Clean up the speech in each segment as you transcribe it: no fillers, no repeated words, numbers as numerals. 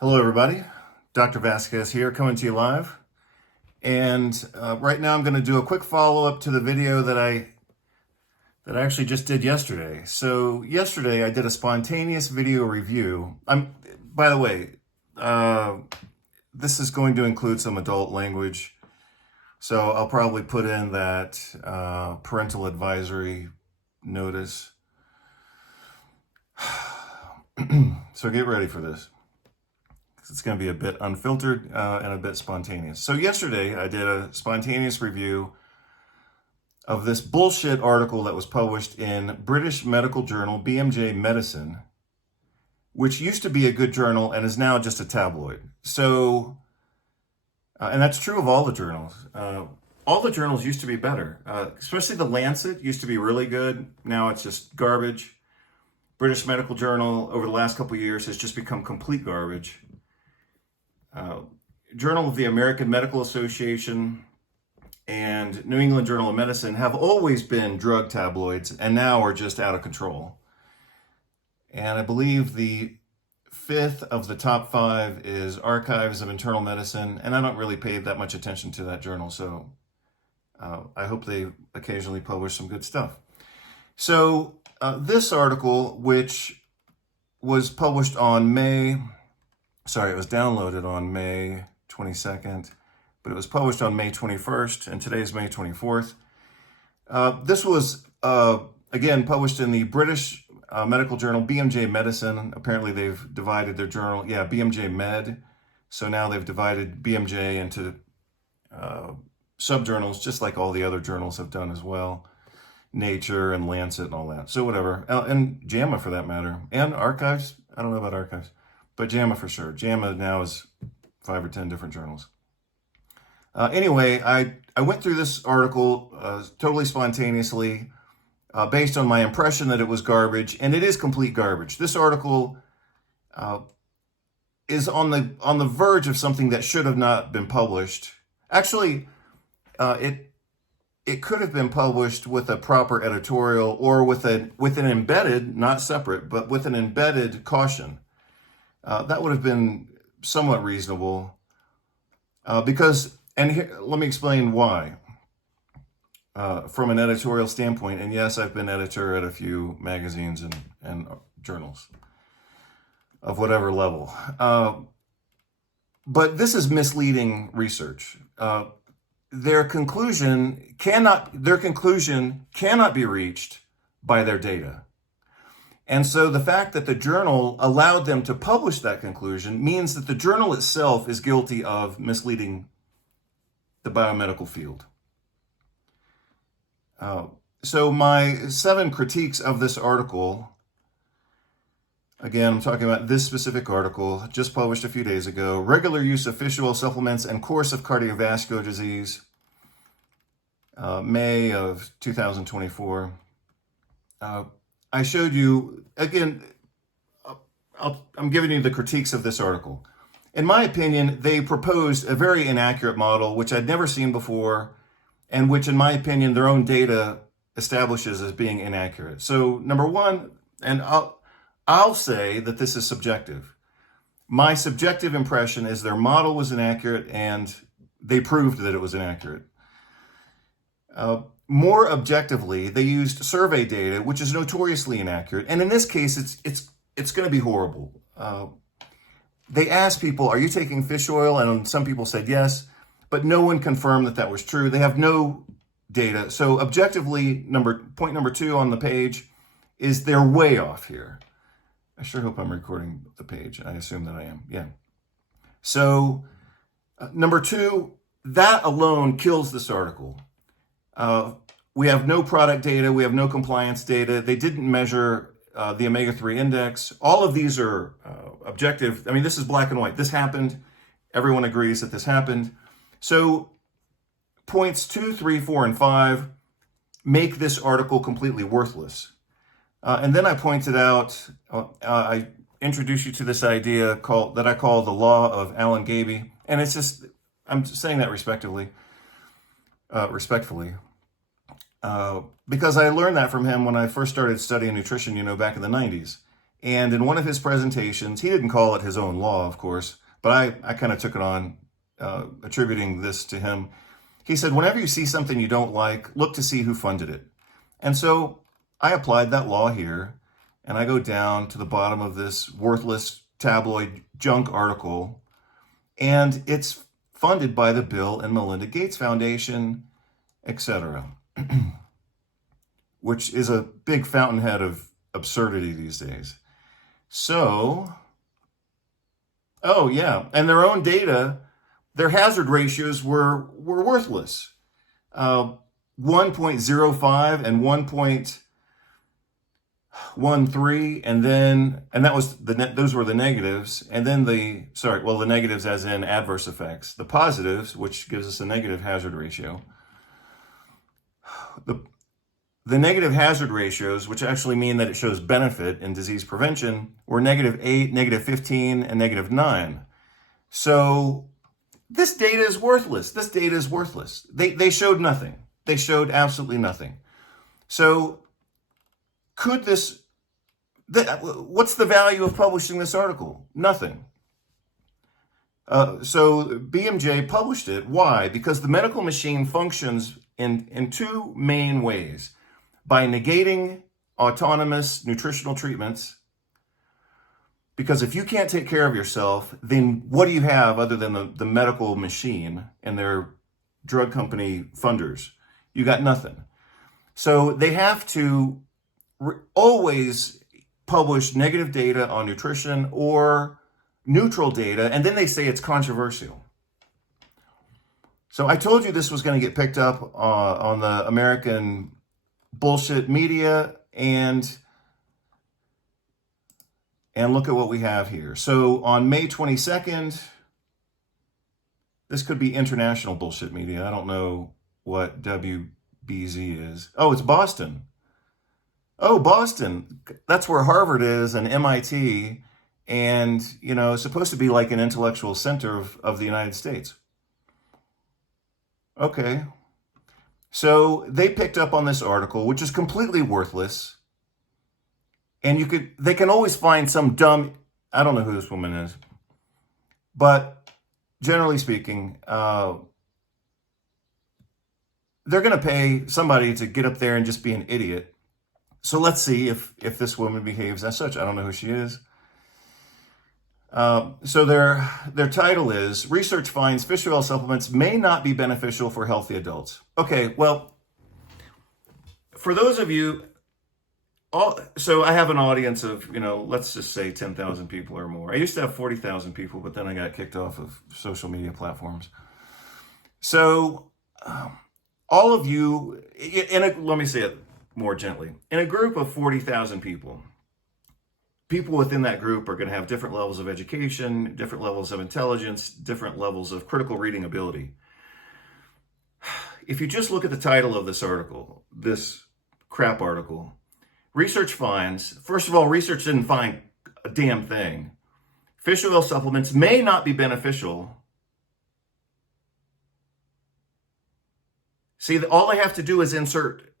Hello, everybody. Dr. Vasquez here, coming to you live. And right now, I'm going to do a quick follow-up to the video that I actually just did yesterday. So yesterday, I did a spontaneous video review. By the way, this is going to include some adult language, so I'll probably put in that parental advisory notice. So get ready for this. It's going to be a bit unfiltered and a bit spontaneous. So yesterday, I did a spontaneous review of this bullshit article that was published in British medical journal BMJ Medicine, which used to be a good journal and is now just a tabloid. So, and that's true of all the journals. All the journals used to be better, especially the Lancet used to be really good. Now it's just garbage. British Medical Journal over the last couple of years has just become complete garbage. Journal of the American Medical Association and New England Journal of Medicine have always been drug tabloids and now are just out of control. And I believe the fifth of the top five is Archives of Internal Medicine, and I don't really pay that much attention to that journal, so I hope they occasionally publish some good stuff. So this article, which was published on it was downloaded on May 22nd, but it was published on May 21st, and today is May 24th. This was, again, published in the British medical journal, BMJ Medicine. Apparently they've divided their journal, BMJ Med. So now they've divided BMJ into subjournals, just like all the other journals have done as well. Nature and Lancet and all that. So whatever. And JAMA for that matter. And Archives. I don't know about Archives. But JAMA for sure. JAMA now is 5 or 10 different journals. Anyway, I went through this article totally spontaneously based on my impression that it was garbage, and it is complete garbage. This article is on the verge of something that should have not been published. Actually, it could have been published with a proper editorial or with an embedded, not separate, but with an embedded caution. That would have been somewhat reasonable because, and here, let me explain why. From an editorial standpoint, and yes, I've been editor at a few magazines and journals of whatever level. But this is misleading research. Their conclusion cannot be reached by their data. And so the fact that the journal allowed them to publish that conclusion means that the journal itself is guilty of misleading the biomedical field. So my 7 critiques of this article, again, I'm talking about this specific article, just published a few days ago, regular use of fish oil supplements and course of cardiovascular disease, May of 2024. I showed you, again, I'm giving you the critiques of this article. In my opinion, they proposed a very inaccurate model, which I'd never seen before, and which, in my opinion, their own data establishes as being inaccurate. So, number one, and I'll say that this is subjective. My subjective impression is their model was inaccurate, and they proved that it was inaccurate. More objectively, they used survey data, which is notoriously inaccurate. And in this case, it's going to be horrible. They asked people, are you taking fish oil? And some people said yes, but no one confirmed that that was true. They have no data. So objectively, point number 2 on the page is they're way off here. I sure hope I'm recording the page. I assume that I am. Yeah. So number 2, that alone kills this article. We have no product data. We have no compliance data. They didn't measure the omega-3 index. All of these are objective. I mean, this is black and white. This happened. Everyone agrees that this happened. So points 2, 3, 4, and 5 make this article completely worthless. And then I pointed out, I introduced you to this idea that I call the law of Alan Gaby. And it's just, I'm saying that respectfully. Because I learned that from him when I first started studying nutrition, back in the 90s. And in one of his presentations, he didn't call it his own law, of course, but I kind of took it on, attributing this to him. He said, whenever you see something you don't like, look to see who funded it. And so I applied that law here, and I go down to the bottom of this worthless tabloid junk article, and it's funded by the Bill and Melinda Gates Foundation, etc., which is a big fountainhead of absurdity these days. So, oh yeah, and their own data, their hazard ratios were worthless. 1.05 and 1.13, and that was those were the negatives, and then the negatives as in adverse effects. The positives, which gives us a negative hazard ratio. The negative hazard ratios, which actually mean that it shows benefit in disease prevention, were -8, -15, and -9. So this data is worthless. This data is worthless. They showed nothing. They showed absolutely nothing. So what's the value of publishing this article? Nothing. So BMJ published it. Why? Because the medical machine functions in two main ways. By negating autonomous nutritional treatments, because if you can't take care of yourself, then what do you have other than the medical machine and their drug company funders? You got nothing. So they have to always publish negative data on nutrition or neutral data, and then they say it's controversial. So I told you this was going to get picked up on the American bullshit media, and look at what we have here. So on May 22nd, this could be international bullshit media. I don't know what WBZ is. Oh, it's Boston. Oh, Boston. That's where Harvard is and MIT, and, it's supposed to be like an intellectual center of the United States. Okay. So they picked up on this article, which is completely worthless. And they can always find some dumb, I don't know who this woman is, but generally speaking, they're going to pay somebody to get up there and just be an idiot. So let's see if this woman behaves as such. I don't know who she is. So their title is, Research Finds Fish Oil Supplements May Not Be Beneficial for Healthy Adults. Okay, well, for those of you, so I have an audience of, let's just say 10,000 people or more. I used to have 40,000 people, but then I got kicked off of social media platforms. So all of you, let me say it more gently, in a group of 40,000 people within that group are going to have different levels of education, different levels of intelligence, different levels of critical reading ability. If you just look at the title of this article, this crap article, research finds, first of all, research didn't find a damn thing. Fish oil supplements may not be beneficial. See, all they have to do is insert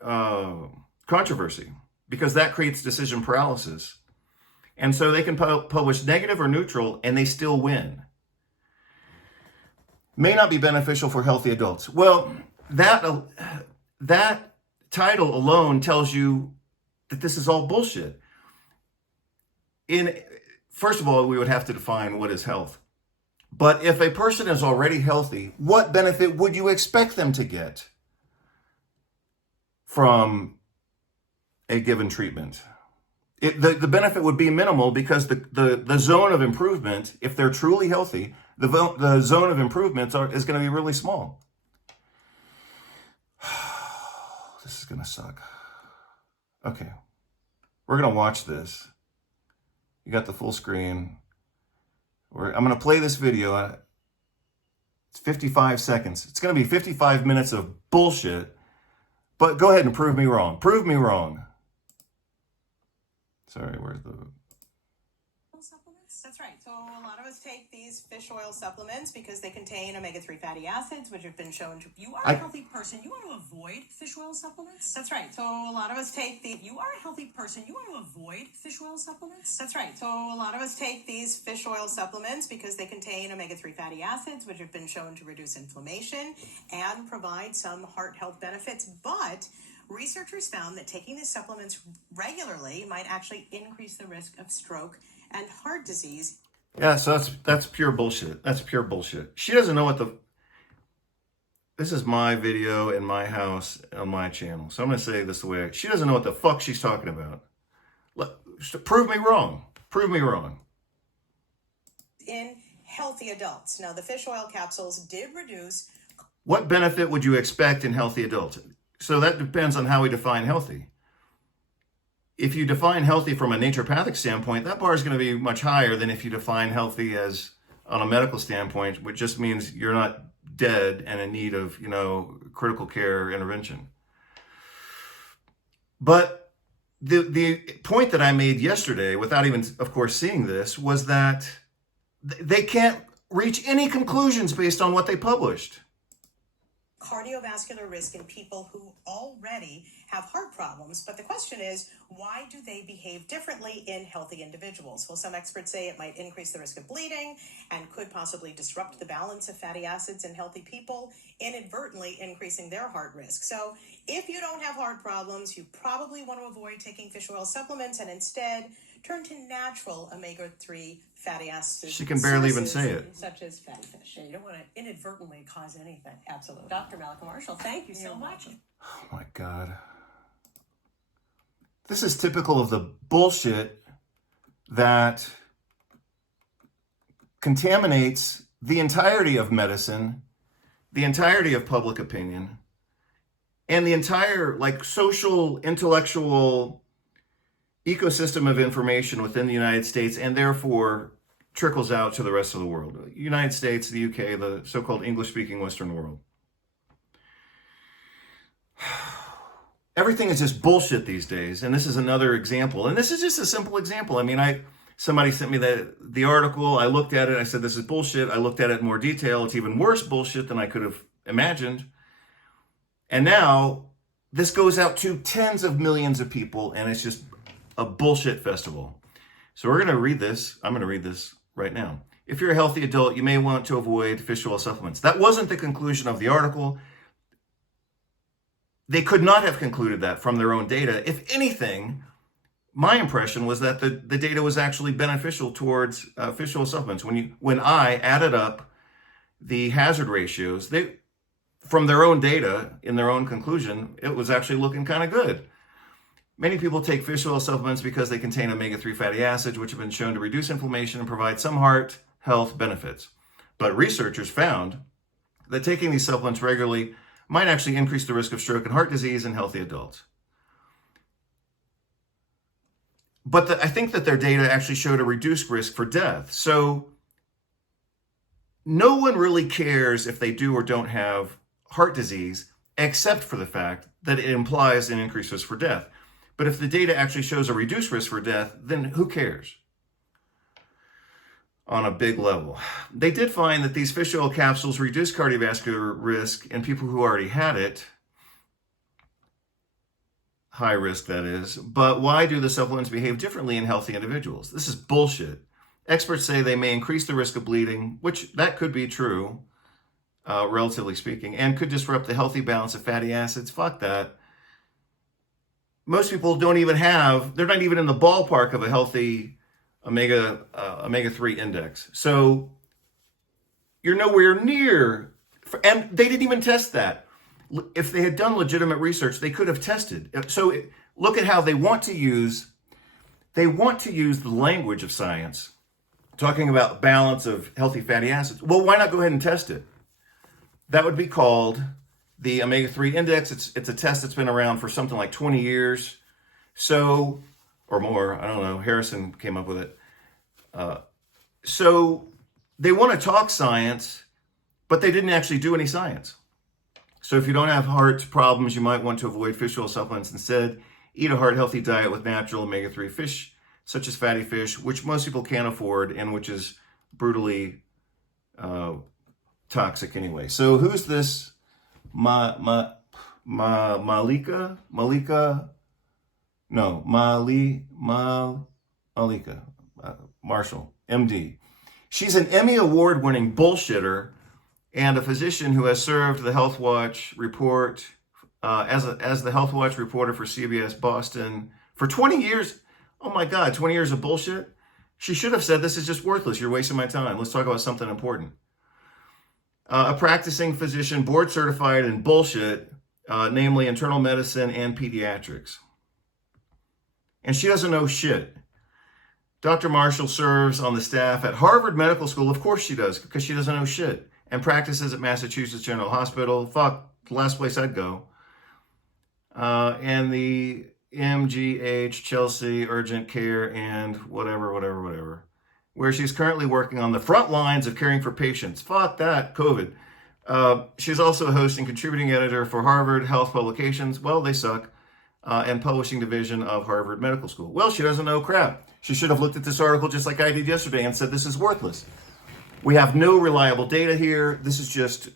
controversy, because that creates decision paralysis. And so they can publish negative or neutral, and they still win. May not be beneficial for healthy adults. Well, that title alone tells you that this is all bullshit. First of all, we would have to define what is health. But if a person is already healthy, what benefit would you expect them to get from a given treatment? The benefit would be minimal, because the zone of improvement, if they're truly healthy, the zone of improvement is going to be really small. This is going to suck. Okay. We're going to watch this. You got the full screen. I'm going to play this video. It's 55 seconds. It's going to be 55 minutes of bullshit. But go ahead and prove me wrong. Prove me wrong. Sorry, where's the... supplements? That's right. So a lot of us take these fish oil supplements because they contain omega-3 fatty acids, which have been shown to... You are a healthy person. You want to avoid fish oil supplements? That's right. So a lot of us take the... You are a healthy person. You want to avoid fish oil supplements? That's right. So a lot of us take these fish oil supplements because they contain omega-3 fatty acids, which have been shown to reduce inflammation and provide some heart health benefits. But researchers found that taking these supplements regularly might actually increase the risk of stroke and heart disease. Yeah, so that's pure bullshit. That's pure bullshit. She doesn't know what the... This is my video in my house on my channel. So I'm going to say this the way she doesn't know what the fuck she's talking about. Prove me wrong. Prove me wrong. In healthy adults. Now, the fish oil capsules did reduce... What benefit would you expect in healthy adults? So that depends on how we define healthy. If you define healthy from a naturopathic standpoint, that bar is going to be much higher than if you define healthy as on a medical standpoint, which just means you're not dead and in need of, critical care intervention. But the point that I made yesterday, without even, of course, seeing this, was that they can't reach any conclusions based on what they published. Cardiovascular risk in people who already have heart problems. But the question is, why do they behave differently in healthy individuals? Well, some experts say it might increase the risk of bleeding and could possibly disrupt the balance of fatty acids in healthy people, inadvertently increasing their heart risk. So if you don't have heart problems, you probably want to avoid taking fish oil supplements and instead turn to natural omega-3 fatty acids. She can barely even say it. Such as fatty fish. Yeah, you don't want to inadvertently cause anything. Absolutely. Dr. Malcolm Marshall, thank you so much. Oh my God. This is typical of the bullshit that contaminates the entirety of medicine, the entirety of public opinion, and the entire social, intellectual ecosystem of information within the United States, and therefore trickles out to the rest of the world. United States, the UK, the so-called English-speaking Western world. Everything is just bullshit these days, and this is another example. And this is just a simple example. I mean, somebody sent me the article. I looked at it. I said, this is bullshit. I looked at it in more detail. It's even worse bullshit than I could have imagined. And now this goes out to tens of millions of people, and it's just a bullshit festival. So we're going to read this. I'm going to read this right now. If you're a healthy adult, you may want to avoid fish oil supplements. That wasn't the conclusion of the article. They could not have concluded that from their own data. If anything, my impression was that the data was actually beneficial towards fish oil supplements. When I added up the hazard ratios, from their own data, in their own conclusion, it was actually looking kind of good. Many people take fish oil supplements because they contain omega-3 fatty acids, which have been shown to reduce inflammation and provide some heart health benefits. But researchers found that taking these supplements regularly might actually increase the risk of stroke and heart disease in healthy adults. But I think that their data actually showed a reduced risk for death. So no one really cares if they do or don't have heart disease, except for the fact that it implies an increased risk for death. But if the data actually shows a reduced risk for death, then who cares? On a big level. They did find that these fish oil capsules reduce cardiovascular risk in people who already had it. High risk, that is. But why do the supplements behave differently in healthy individuals? This is bullshit. Experts say they may increase the risk of bleeding, which that could be true, relatively speaking, and could disrupt the healthy balance of fatty acids. Fuck that. Most people they're not even in the ballpark of a healthy omega-3 index. So you're nowhere near, and they didn't even test that. If they had done legitimate research, they could have tested. So look at how they want to use the language of science, talking about balance of healthy fatty acids. Well, why not go ahead and test it? That would be called the omega-3 index. It's a test that's been around for something like 20 years. So, or more, I don't know, Harrison came up with it. So they want to talk science, but they didn't actually do any science. So if you don't have heart problems, you might want to avoid fish oil supplements. Instead, eat a heart-healthy diet with natural omega-3 fish such as fatty fish, which most people can't afford and which is brutally toxic anyway. So who's this Malika? Malika Marshall, MD. She's an Emmy Award-winning bullshitter and a physician who has served the Health Watch report as the Health Watch reporter for CBS Boston for 20 years. Oh my God, 20 years of bullshit? She should have said, this is just worthless. You're wasting my time. Let's talk about something important. A practicing physician, board certified in bullshit, namely internal medicine and pediatrics. And she doesn't know shit. Dr. Marshall serves on the staff at Harvard Medical School. Of course she does, because she doesn't know shit. And practices at Massachusetts General Hospital. Fuck, the last place I'd go. And the MGH, Chelsea, Urgent Care, and whatever. Where she's currently working on the front lines of caring for patients. Fuck that, COVID. She's also a host and contributing editor for Harvard Health Publications. Well, they suck. And publishing division of Harvard Medical School. Well, she doesn't know crap. She should have looked at this article just like I did yesterday and said, this is worthless. We have no reliable data here. This is just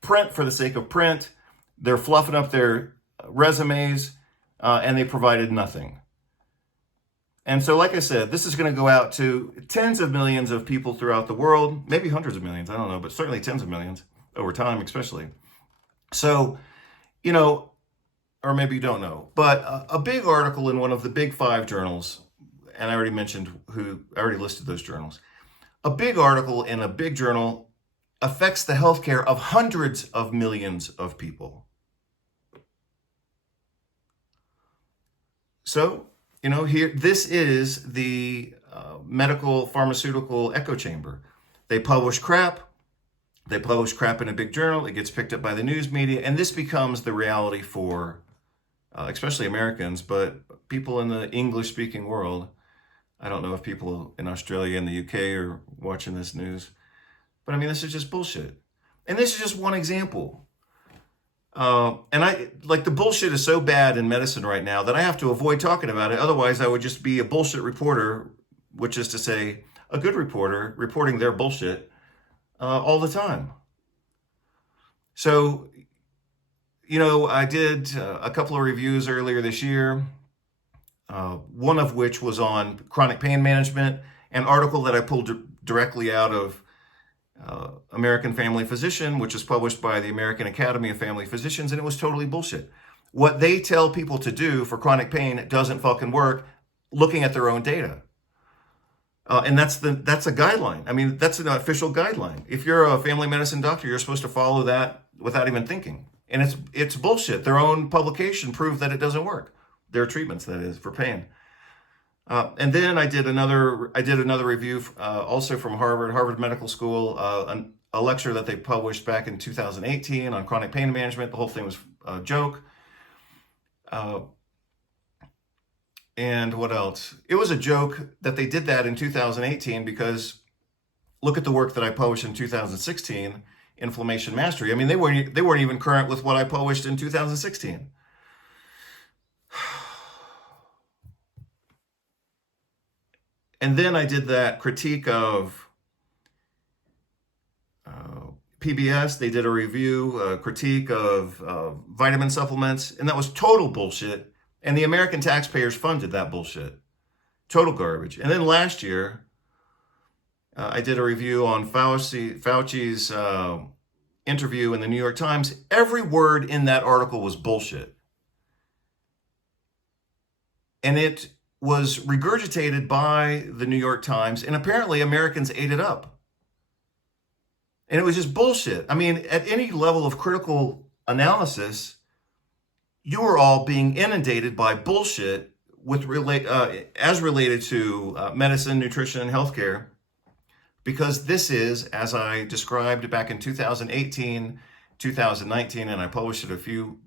print for the sake of print. They're fluffing up their resumes, and they provided nothing. And so, like I said, this is going to go out to tens of millions of people throughout the world, maybe hundreds of millions, I don't know, but certainly tens of millions over time, especially. So, you know, or maybe you don't know, but a big article in one of the big 5 journals, and I already listed those journals. A big article in a big journal affects the healthcare of hundreds of millions of people. So, you know, this is the medical pharmaceutical echo chamber. They publish crap. They publish crap in a big journal. It gets picked up by the news media, and this becomes the reality for especially Americans, but people in the English-speaking world. I don't know if people in Australia and the UK are watching this news, but I mean, this is just bullshit. And this is just one example. And the bullshit is so bad in medicine right now that I have to avoid talking about it. Otherwise, I would just be a bullshit reporter, which is to say, a good reporter reporting their bullshit all the time. So, you know, I did a couple of reviews earlier this year, one of which was on chronic pain management, an article that I pulled directly out of American Family Physician, which is published by the American Academy of Family Physicians, and it was totally bullshit. What they tell people to do for chronic pain doesn't fucking work, looking at their own data. And that's a guideline. I mean, that's an official guideline. If you're a family medicine doctor, you're supposed to follow that without even thinking. And it's bullshit. Their own publication proved that it doesn't work. Their treatments, that is, for pain. And then I did another review also from Harvard Medical School, a lecture that they published back in 2018 on chronic pain management. The whole thing was a joke. And what else? It was a joke that they did that in 2018 because look at the work that I published in 2016, Inflammation Mastery. I mean, they weren't even current with what I published in 2016. And then I did that critique of PBS. They did a review, a critique of vitamin supplements, and that was total bullshit. And the American taxpayers funded that bullshit. Total garbage. And then last year, I did a review on Fauci's interview in the New York Times. Every word in that article was bullshit. And it was regurgitated by the New York Times, and apparently Americans ate it up. And it was just bullshit. I mean, at any level of critical analysis, you are all being inundated by bullshit as related to medicine, nutrition, and healthcare, because this is, as I described back in 2018, 2019, and I published it a few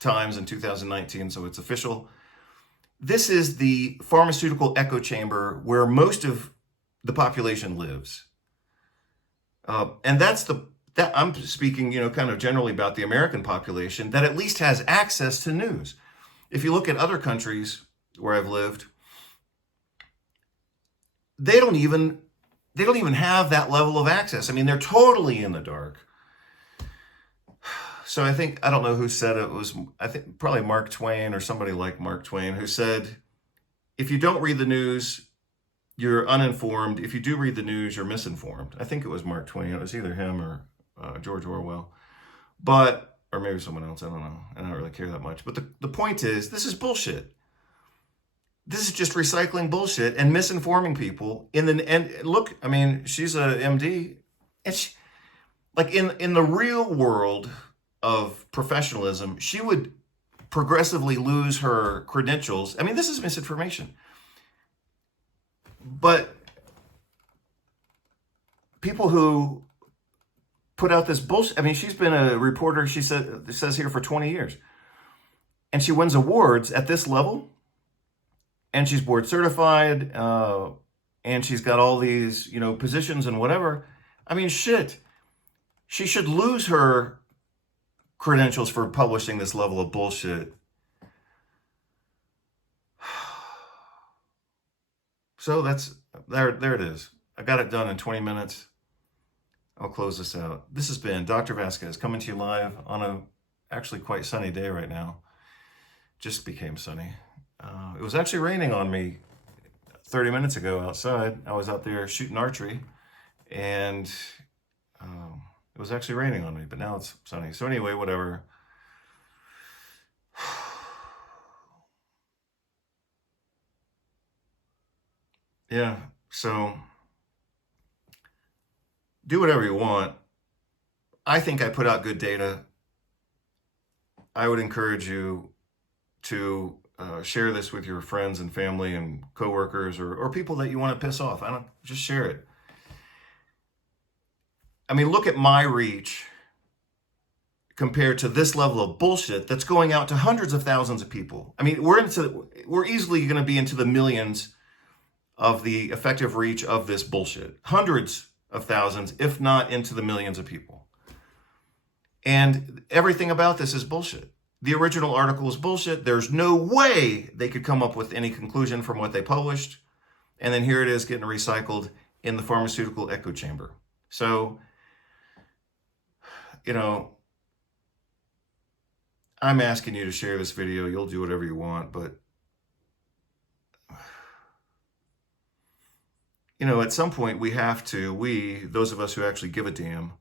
times in 2019, so it's official. This is the pharmaceutical echo chamber where most of the population lives. And that I'm speaking, kind of generally about the American population that at least has access to news. If you look at other countries where I've lived, they don't even have that level of access. I mean, they're totally in the dark. So I don't know who said it. It was, I think probably Mark Twain or somebody like Mark Twain, who said, if you don't read the news, you're uninformed. If you do read the news, you're misinformed. I think it was Mark Twain. It was either him or George Orwell, or maybe someone else. I don't know. I don't really care that much. But the point is, this is bullshit. This is just recycling bullshit and misinforming people. And look, I mean, she's a MD, and she, like in the real world of professionalism, she would progressively lose her credentials. I mean, this is misinformation. But people who put out this bullshit, I mean, she's been a reporter, she says here, for 20 years. And she wins awards at this level. And she's board certified. And she's got all these, positions and whatever. I mean, shit. She should lose her credentials for publishing this level of bullshit. So there it is. I got it done in 20 minutes. I'll close this out. This has been Dr. Vasquez coming to you live on a actually quite sunny day right now. Just became sunny. It was actually raining on me 30 minutes ago outside. I was out there shooting archery, and it was actually raining on me, but now it's sunny. So anyway, whatever. Yeah, so do whatever you want. I think I put out good data. I would encourage you to share this with your friends and family and coworkers or people that you want to piss off. Just share it. I mean, look at my reach compared to this level of bullshit that's going out to hundreds of thousands of people. I mean, we're easily going to be into the millions of the effective reach of this bullshit. Hundreds of thousands, if not into the millions of people. And everything about this is bullshit. The original article is bullshit. There's no way they could come up with any conclusion from what they published. And then here it is getting recycled in the pharmaceutical echo chamber. So, I'm asking you to share this video. You'll do whatever you want, but at some point those of us who actually give a damn,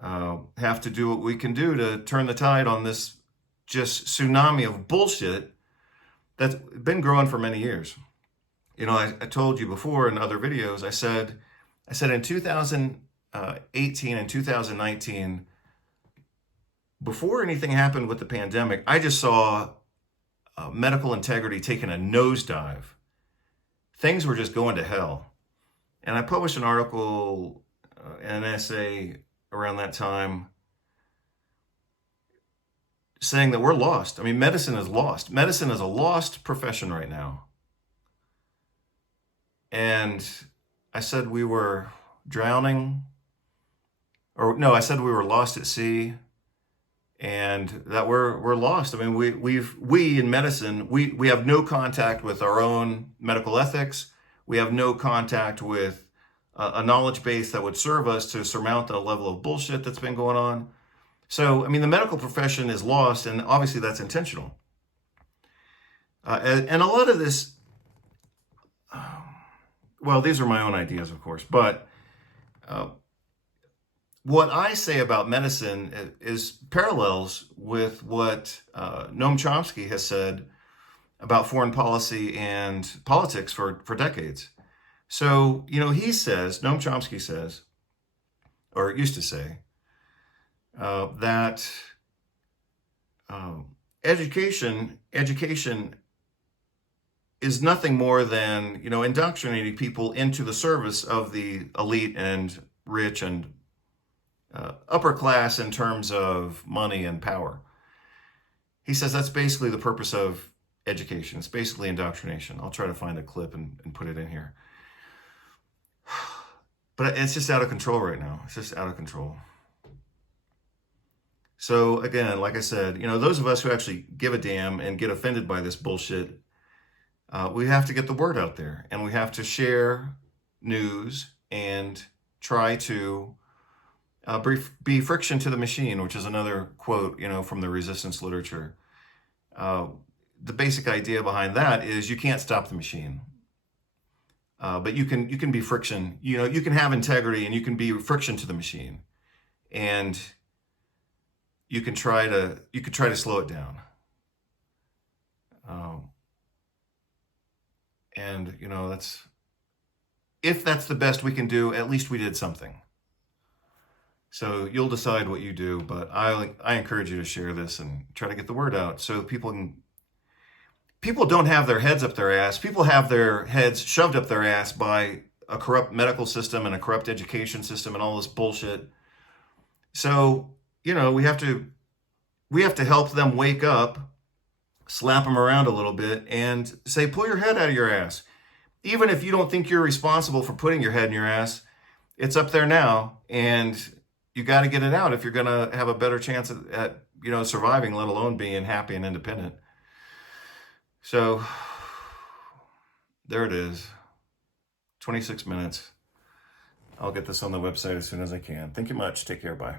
have to do what we can do to turn the tide on this just tsunami of bullshit that's been growing for many years. I told you before in other videos, I said in 2018 and 2019, before anything happened with the pandemic, I just saw medical integrity taking a nosedive. Things were just going to hell. And I published an article, an essay around that time, saying that we're lost. I mean, medicine is lost. Medicine is a lost profession right now. And I said we were drowning, I said we were lost at sea, and that we're lost. I mean, we in medicine, we have no contact with our own medical ethics. We have no contact with a knowledge base that would serve us to surmount the level of bullshit that's been going on. So, I mean, the medical profession is lost, and obviously that's intentional. And a lot of this, these are my own ideas, of course, but what I say about medicine is parallels with what Noam Chomsky has said about foreign policy and politics for decades. So, Noam Chomsky says, or used to say, that education is nothing more than, indoctrinating people into the service of the elite and rich and upper class in terms of money and power. He says that's basically the purpose of education. It's basically indoctrination. I'll try to find a clip and put it in here. But it's just out of control right now. It's just out of control. So again, like I said, those of us who actually give a damn and get offended by this bullshit, We have to get the word out there, and we have to share news and try to be friction to the machine, which is another quote, from the resistance literature. The basic idea behind that is you can't stop the machine, but you can be friction. You can have integrity, and you can be friction to the machine, and you could try to slow it down. And if that's the best we can do, at least we did something. So you'll decide what you do, but I encourage you to share this and try to get the word out so people don't have their heads up their ass. People have their heads shoved up their ass by a corrupt medical system and a corrupt education system and all this bullshit. So, we have to help them wake up, slap them around a little bit, and say, pull your head out of your ass. Even if you don't think you're responsible for putting your head in your ass, it's up there now, and you got to get it out if you're going to have a better chance at surviving, let alone being happy and independent. So there it is. 26 minutes. I'll get this on the website as soon as I can. Thank you much. Take care. Bye.